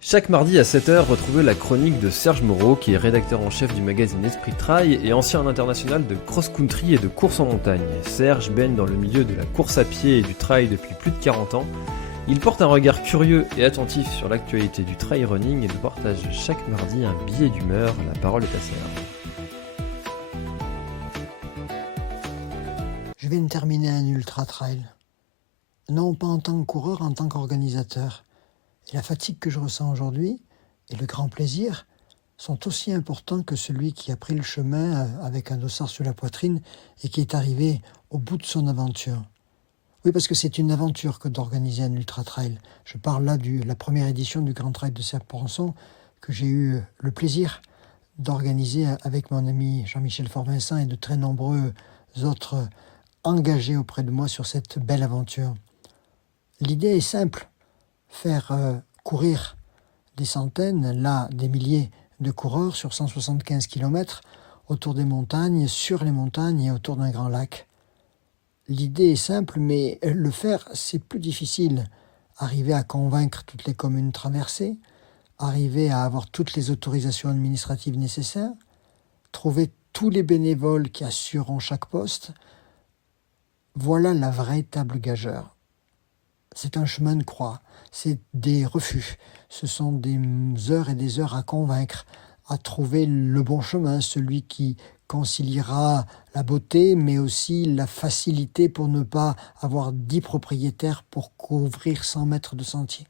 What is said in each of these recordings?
Chaque mardi à 7h, retrouvez la chronique de Serge Moreau, qui est rédacteur en chef du magazine Esprit Trail et ancien international de cross-country et de course en montagne. Serge baigne dans le milieu de la course à pied et du trail depuis plus de 40 ans. Il porte un regard curieux et attentif sur l'actualité du trail running et nous partage chaque mardi un billet d'humeur. La parole est à Serge. Je viens de terminer un ultra trail. Non pas en tant que coureur, en tant qu'organisateur. Et la fatigue que je ressens aujourd'hui et le grand plaisir sont aussi importants que celui qui a pris le chemin avec un dossard sur la poitrine et qui est arrivé au bout de son aventure. Oui, parce que c'est une aventure que d'organiser un ultra-trail. Je parle là de la première édition du Grand Trail de Serre-Porançon que j'ai eu le plaisir d'organiser avec mon ami Jean-Michel Fort-Vincent et de très nombreux autres engagés auprès de moi sur cette belle aventure. L'idée est simple. Faire courir des centaines, là des milliers de coureurs sur 175 km autour des montagnes, sur les montagnes et autour d'un grand lac. L'idée est simple, mais le faire, c'est plus difficile. Arriver à convaincre toutes les communes traversées, arriver à avoir toutes les autorisations administratives nécessaires, trouver tous les bénévoles qui assureront chaque poste, voilà la véritable gageure. C'est un chemin de croix, c'est des refus, ce sont des heures et des heures à convaincre, à trouver le bon chemin, celui qui conciliera la beauté, mais aussi la facilité pour ne pas avoir 10 propriétaires pour couvrir 100 mètres de sentier.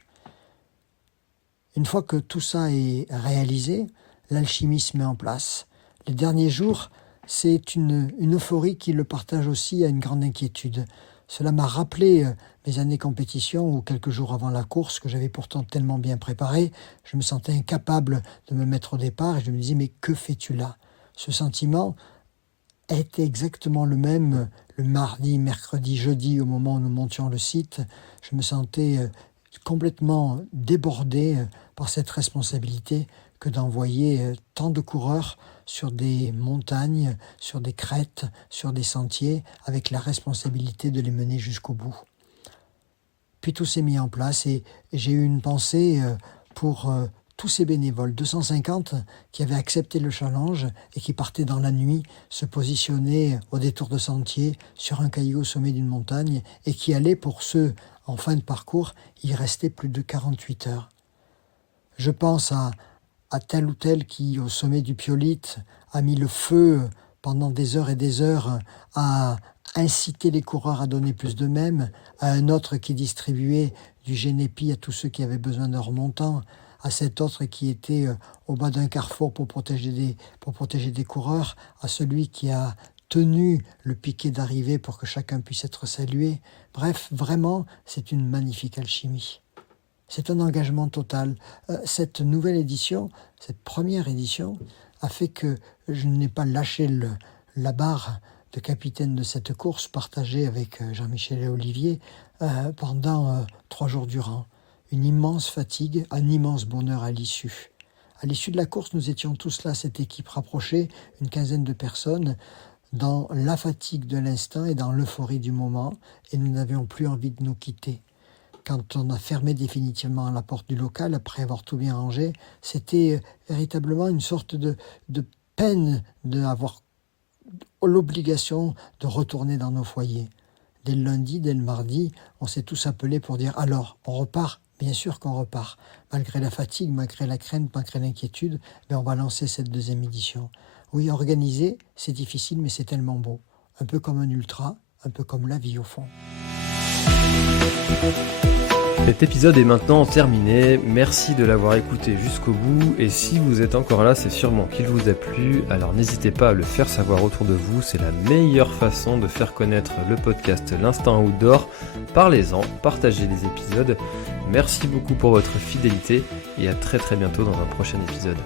Une fois que tout ça est réalisé, l'alchimie se met en place. Les derniers jours, c'est une euphorie qui le partage aussi à une grande inquiétude. Cela m'a rappelé mes années compétition où quelques jours avant la course, que j'avais pourtant tellement bien préparée, je me sentais incapable de me mettre au départ et je me disais « mais que fais-tu là ?» Ce sentiment était exactement le même le mardi, mercredi, jeudi, au moment où nous montions le site. Je me sentais complètement débordé par cette responsabilité que d'envoyer tant de coureurs sur des montagnes, sur des crêtes, sur des sentiers, avec la responsabilité de les mener jusqu'au bout. Puis tout s'est mis en place et j'ai eu une pensée pour tous ces bénévoles, 250 qui avaient accepté le challenge et qui partaient dans la nuit se positionner au détour de sentier sur un caillou au sommet d'une montagne et qui allaient, pour ceux en fin de parcours, y rester plus de 48 heures. Je pense à tel ou tel qui, au sommet du Piolyte, a mis le feu pendant des heures et des heures à inciter les coureurs à donner plus d'eux-mêmes, à un autre qui distribuait du Génépi à tous ceux qui avaient besoin d'un remontant, à cet autre qui était au bas d'un carrefour pour protéger des coureurs, à celui qui a tenu le piquet d'arrivée pour que chacun puisse être salué. Bref, vraiment, c'est une magnifique alchimie. C'est un engagement total. Cette nouvelle édition, cette première édition, a fait que je n'ai pas lâché la barre de capitaine de cette course partagée avec Jean-Michel et Olivier pendant 3 jours durant. Une immense fatigue, un immense bonheur à l'issue. À l'issue de la course, nous étions tous là, cette équipe rapprochée, une quinzaine de personnes, dans la fatigue de l'instant et dans l'euphorie du moment, et nous n'avions plus envie de nous quitter. Quand on a fermé définitivement la porte du local, après avoir tout bien rangé, c'était véritablement une sorte de peine d'avoir l'obligation de retourner dans nos foyers. Dès le lundi, dès le mardi, on s'est tous appelés pour dire « alors, on repart ?» Bien sûr qu'on repart. Malgré la fatigue, malgré la crainte, malgré l'inquiétude, on va lancer cette deuxième édition. Oui, organiser, c'est difficile, mais c'est tellement beau. Un peu comme un ultra, un peu comme la vie au fond. Cet épisode est maintenant terminé, merci de l'avoir écouté jusqu'au bout et si vous êtes encore là, c'est sûrement qu'il vous a plu, alors n'hésitez pas à le faire savoir autour de vous, c'est la meilleure façon de faire connaître le podcast L'Instant Outdoor. Parlez-en, partagez les épisodes, merci beaucoup pour votre fidélité et à très bientôt dans un prochain épisode.